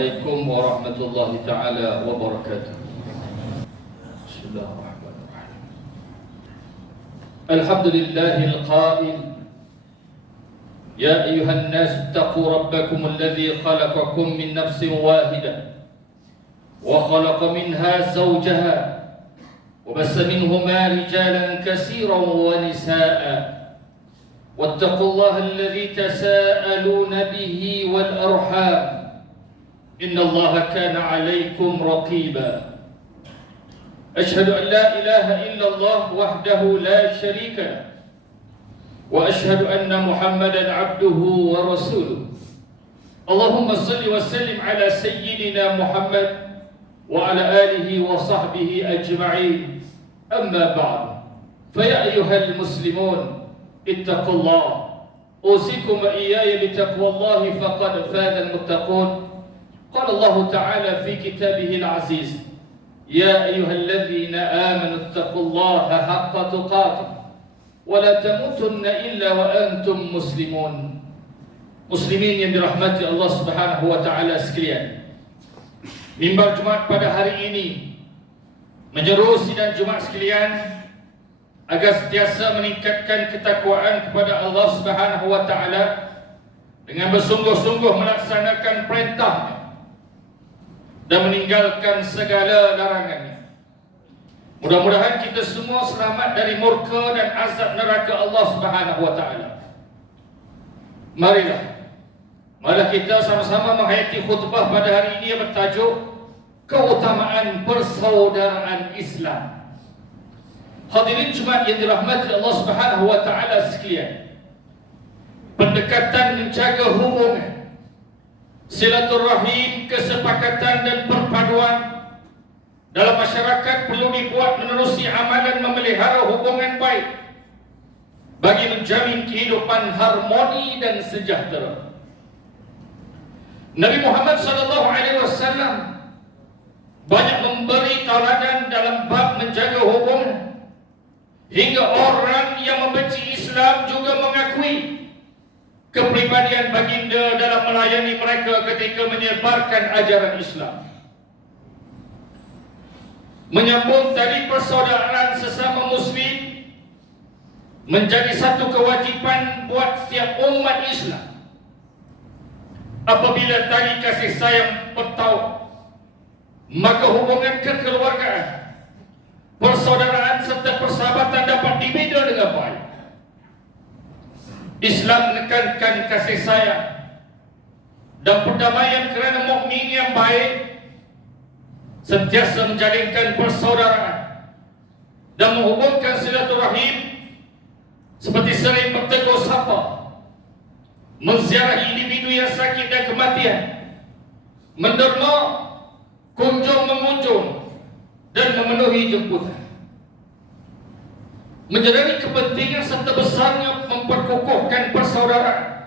Assalamualaikum warahmatullahi ta'ala wabarakatuh. Bismillahirrahmanirrahim. Alhamdulillahil qail Ya ayuhan nas ittaqu rabbakum alladhi khalaqakum min nafsin wahidah wa khalaqa minha zawjaha wa bassa minhuma rijalan katsiran wa nisaa'a واتقوا الله الذي تساءلون به والأرحام إن الله كان عليكم رقيبا أشهد أن لا إله إلا الله وحده لا شريك له وأشهد أن محمدا عبده ورسوله اللهم صل وسلم على سيدنا محمد وعلى آله وصحبه أجمعين أما بعد فيا أيها المسلمون اتقوا الله أوصيكم وإياي بتقوى الله فقد فاز المتقون قال الله تعالى في كتابه العزيز يا أيها الذين آمنوا اتقوا الله حق تقاته ولا تموتن إلا وأنتم مسلمون. Muslimin yang dirahmati Allah Subhanahu wa taala sekalian, mimbar Jumat pada hari ini menyeru sidang Jumat sekalian agar sentiasa meningkatkan ketakwaan kepada Allah Subhanahu wa taala dengan bersungguh-sungguh melaksanakan perintahnya dan meninggalkan segala larangannya. Mudah-mudahan kita semua selamat dari murka dan azab neraka Allah Subhanahu wa taala. Marilah kita sama-sama menghayati khutbah pada hari ini yang bertajuk keutamaan persaudaraan Islam. Hadirin Jumat yang dirahmati Allah Subhanahu wa taala sekalian, pendekatan menjaga hubungan, silaturahim, kesepakatan dan perpaduan dalam masyarakat perlu dibuat menerusi amalan memelihara hubungan baik bagi menjamin kehidupan harmoni dan sejahtera. Nabi Muhammad SAW banyak memberi tauladan dalam bab menjaga hubungan, hingga orang yang membenci Islam juga mengakui kepribadian baginda dalam melayani mereka ketika menyebarkan ajaran Islam. Menyambung tali persaudaraan sesama Muslim menjadi satu kewajipan buat setiap umat Islam. Apabila tali kasih sayang bertaut, maka hubungan kekeluargaan, persaudaraan serta persahabatan dapat dibina dengan baik. Islam menekankan kasih sayang dan perdamaian kerana mukmin yang baik sentiasa menjalinkan persaudaraan dan menghubungkan silaturahim seperti sering bertegur sapa, menziarahi individu yang sakit dan kematian, menderma, kunjung mengunjung dan memenuhi jemputan. Menjadi kepentingan serta besarnya memperkukuhkan persaudaraan.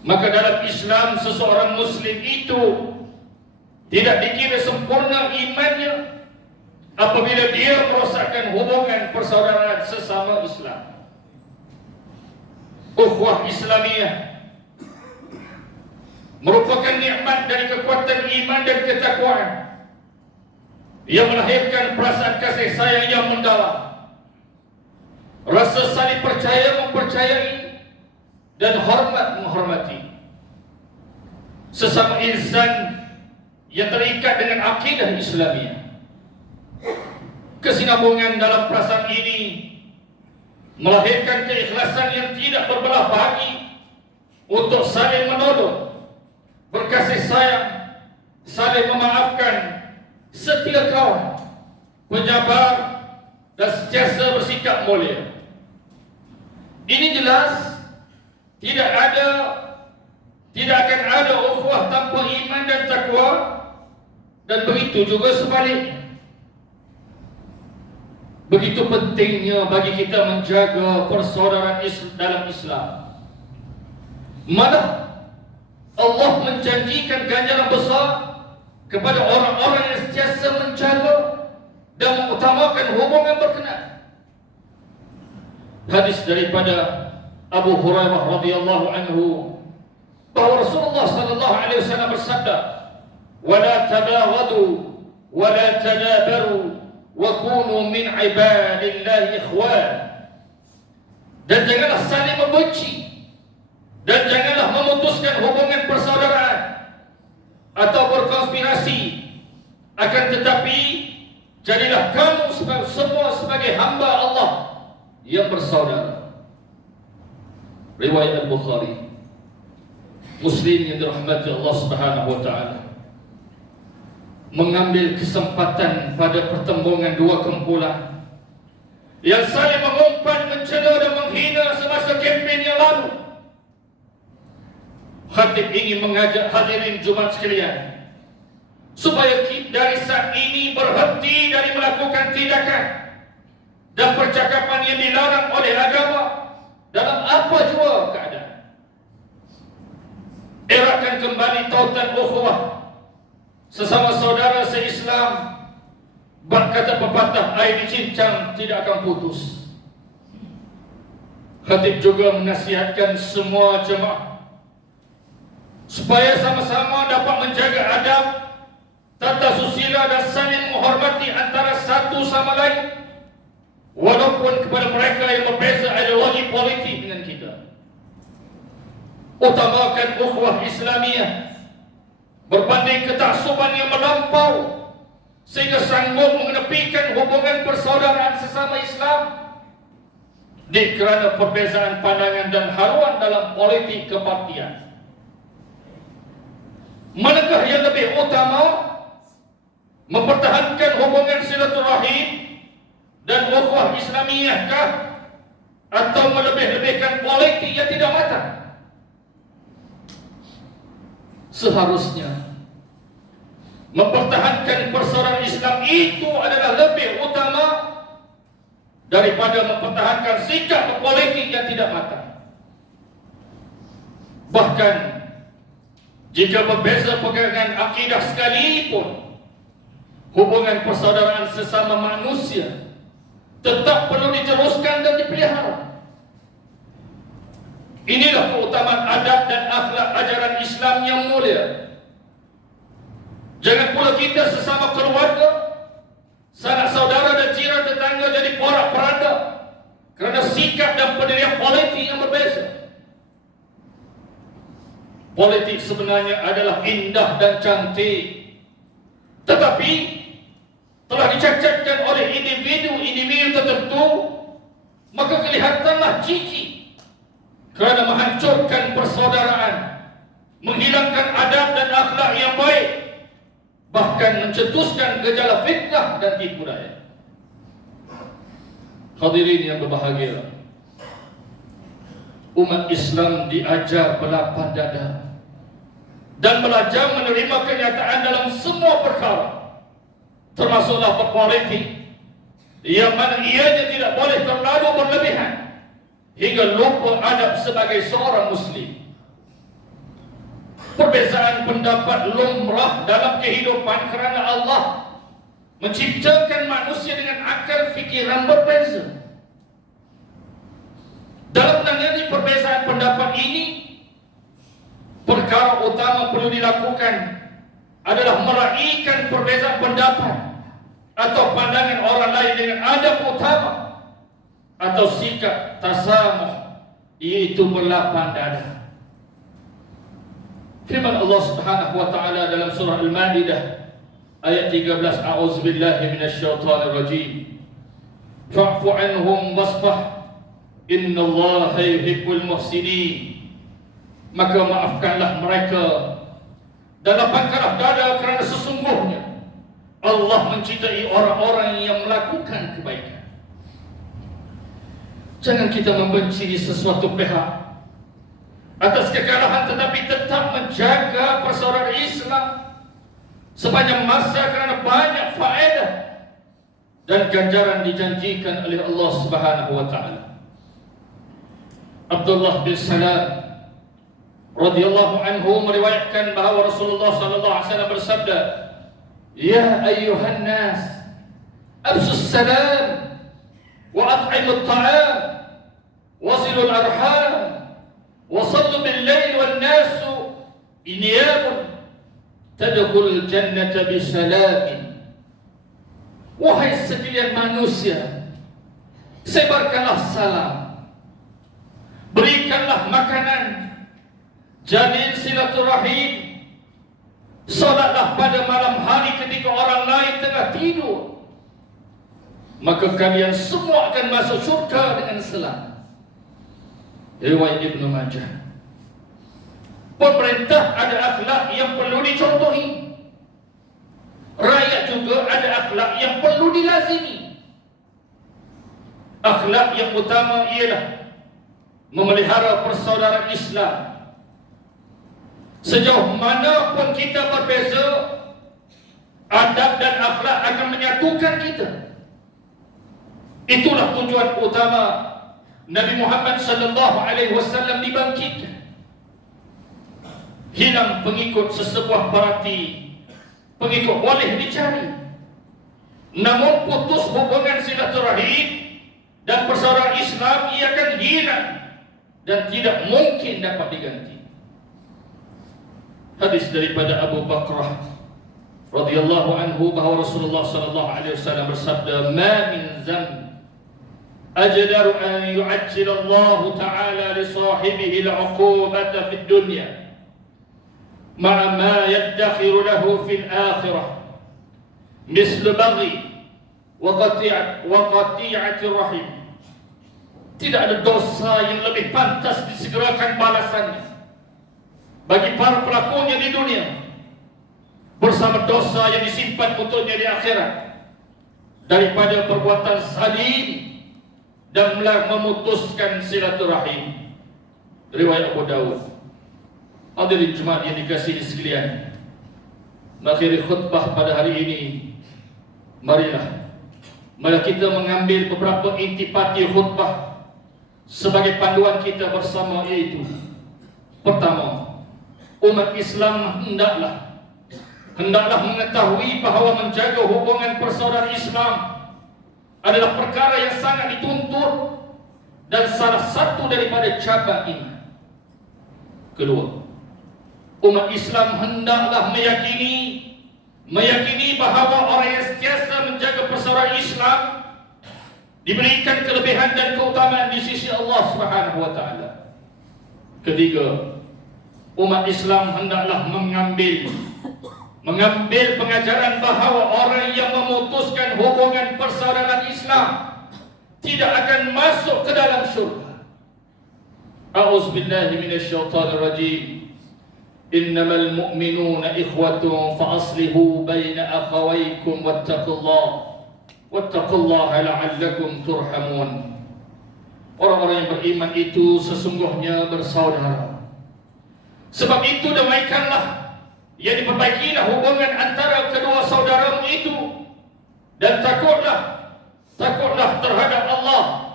Maka dalam Islam seseorang Muslim itu tidak dikira sempurna imannya apabila dia merosakkan hubungan persaudaraan sesama Islam. Ukhuwah Islamiyah merupakan nikmat dari kekuatan iman dan ketakwaan yang melahirkan perasaan kasih sayang yang mendalam, rasa saling percaya mempercayai, dan hormat menghormati sesama insan yang terikat dengan akidah Islamiyah. Kesinambungan dalam perasaan ini melahirkan keikhlasan yang tidak berbelah bagi untuk saling menolong, berkasih sayang, saling memaafkan, setia kawan, penyabar, dan sentiasa bersikap mulia. Ini jelas tidak akan ada ukhuwah tanpa iman dan takwa, dan begitu juga sebaliknya. Begitu pentingnya bagi kita menjaga persaudaraan dalam Islam. Malah Allah menjanjikan ganjaran besar kepada orang-orang yang sentiasa menjaga dan mengutamakan hubungan berkenaan. Hadis daripada Abu Hurairah radhiyallahu anhu bahwa Rasulullah sallallahu alaihi wasallam bersabda, "Wala tabaghadu wala tadabaru wa kunu min ibadillahi ikhwan." Dan janganlah saling membenci dan janganlah memutuskan hubungan persaudaraan atau berkonspirasi, akan tetapi jadilah kamu semua sebagai hamba Allah yang bersaudara. Riwayat Al-Bukhari. Muslim yang dirahmati Allah Subhanahu wa taala, mengambil kesempatan pada pertembungan dua kumpulan yang saling mengumpat, mencela dan menghina semasa kempen yang lalu. Khatib ingin mengajak hadirin Jumaat sekalian supaya dari saat ini berhenti dari melakukan tindakan dan percakapan yang dilarang oleh agama dalam apa jua keadaan. Eratkan kembali tautan ukhuwah sesama saudara se-Islam. Bak kata pepatah, air dicincang tidak akan putus. Khatib juga menasihatkan semua jemaah supaya sama-sama dapat menjaga adab, tata susila dan saling menghormati antara satu sama lain, walaupun kepada mereka yang berbeza ideologi politik dengan kita. Utamakan ukhuwah Islamiyah berbanding ketaksuban yang melampau sehingga sanggup mengenepikan hubungan persaudaraan sesama Islam kerana perbezaan pandangan dan haluan dalam politik kepartian. Manakah yang lebih utama, mempertahankan hubungan silaturahim dan ukhuwah Islamiyahkah, atau melebih-lebihkan politik yang tidak matang? Seharusnya mempertahankan persaudaraan Islam itu adalah lebih utama daripada mempertahankan sikap politik yang tidak matang. Bahkan jika berbeza pegangan akidah sekalipun, hubungan persaudaraan sesama manusia tetap perlu diteruskan dan dipelihara. Inilah keutamaan adab dan akhlak ajaran Islam yang mulia. Jangan pula kita sesama keluarga, sanak saudara dan jiran tetangga jadi porak-poranda kerana sikap dan pendirian politik yang berbeza. Politik sebenarnya adalah indah dan cantik, tetapi telah dicacatkan oleh individu-individu tertentu, maka kelihatanlah jijik kerana menghancurkan persaudaraan, menghilangkan adab dan akhlak yang baik, bahkan mencetuskan gejala fitnah dan tipu daya. Hadirin yang berbahagia, umat Islam diajar berlapang dada dan belajar menerima kenyataan dalam semua perkara, termasuklah berpolitik, yang mana ianya tidak boleh terlalu berlebihan hingga lupa adab sebagai seorang Muslim. Perbezaan pendapat lumrah dalam kehidupan kerana Allah menciptakan manusia dengan akal fikiran berbeza. Dalam menangani perbezaan pendapat ini, perkara utama perlu dilakukan adalah meraihkan perbezaan pendapat atau pandangan orang lain dengan adab utama atau sikap tasamuh, iaitu berlapang dada. Firman Allah Subhanahu wa taala dalam surah Al-Maidah ayat 13, a'udzubillahi minasyaitonir rajim. Fa'fu anhum wasfah innallaha yuhibbul muhsinin. Maka maafkanlah mereka dan lapangkanlah dada kerana sesungguhnya Allah mencintai orang-orang yang melakukan kebaikan. Jangan kita membenci sesuatu pihak atas kekalahan, tetapi tetap menjaga persaudaraan Islam sepanjang masa kerana banyak faedah dan ganjaran dijanjikan oleh Allah Subhanahu wa taala. Abdullah bin Salam radhiyallahu anhu meriwayatkan bahawa Rasulullah sallallahu alaihi wasallam bersabda, "Ya ayyuhan nas, absus salam wa at'imut ta'am wa silul arham wa sallu bil lail wan nasu Iniyamun tadkhul jannata bisalamin. Wahai sekalian manusia, sebarkanlah salam, berikanlah makanan, jalin silaturahim, solatlah pada malam hari ketika orang lain tengah tidur, maka kalian semua akan masuk surga dengan selamat. Riwayat Ibnu Majah. Pemerintah ada akhlak yang perlu dicontohi, rakyat juga ada akhlak yang perlu dilazimi. Akhlak yang utama ialah memelihara persaudaraan Islam. Sejauh mana pun kita berbeza, adab dan akhlak akan menyatukan kita. Itulah tujuan utama Nabi Muhammad sallallahu alaihi wasallam dibangkitkan. Hilang pengikut sesebuah parti, pengikut boleh dicari, namun putus hubungan silaturahim dan persaudaraan Islam ia akan hilang dan tidak mungkin dapat diganti. Hadis daripada Abu Bakrah radhiyallahu anhu bahawa Rasulullah sallallahu alaihi wasallam bersabda, "Ma min dzamb ajdaru an yu'ajjil Allah ta'ala li sahibihi al-'uqubata fid dunya ma'a ma yaddakhiru lahu fil akhirah misl baghi wa qati'ati rahim." Tidak ada dosa yang lebih pantas disegerakan balasannya bagi para pelakunya di dunia bersama dosa yang disimpan untuknya di akhirat daripada perbuatan zalim dan memutuskan silaturahim. Riwayat Abu Dawud. Hadirin jemaat yang dikasihi sekalian, mengakhiri khutbah pada hari ini, marilah kita mengambil beberapa intipati khutbah sebagai panduan kita bersama, yaitu pertama, umat Islam hendaklah mengetahui bahawa menjaga hubungan persaudaraan Islam adalah perkara yang sangat dituntut dan salah satu daripada cabang iman. Kedua, umat Islam hendaklah meyakini bahawa orang yang sentiasa menjaga persaudaraan Islam diberikan kelebihan dan keutamaan di sisi Allah Subhanahu wa taala. Ketiga, umat Islam hendaklah mengambil pengajaran bahawa orang yang memutuskan hubungan persaudaraan Islam tidak akan masuk ke dalam syurga. A'udzubillahi minasyaitonir rajim. Innamal mu'minuna ikhwatun fa aslihu baina akhawaykum wattaqullaha la'allakum turhamun. Orang-orang yang beriman itu sesungguhnya bersaudara. Sebab itu damaikanlah, yang diperbaikilah hubungan antara kedua saudaramu itu, dan takutlah terhadap Allah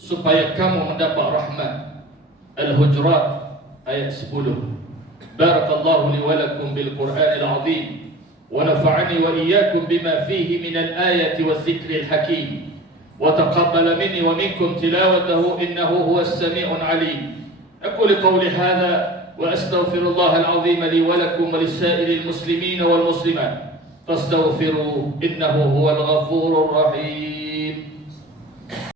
supaya kamu mendapat rahmat. Al-Hujurat ayat 10. Barakallahu li wa lakum bil Qur'anil azim wa nafa'ani wa iyyakum bima fihi min al-ayati waz-zikril hakim wa taqabbala minni wa minkum tilawatahu innahu huwas sami'un alim. Aqulu qawli hadha وأستغفر الله العظيم لي ولكم ولسائر المسلمين والمسلمات فاستغفروا إنه هو الغفور الرحيم.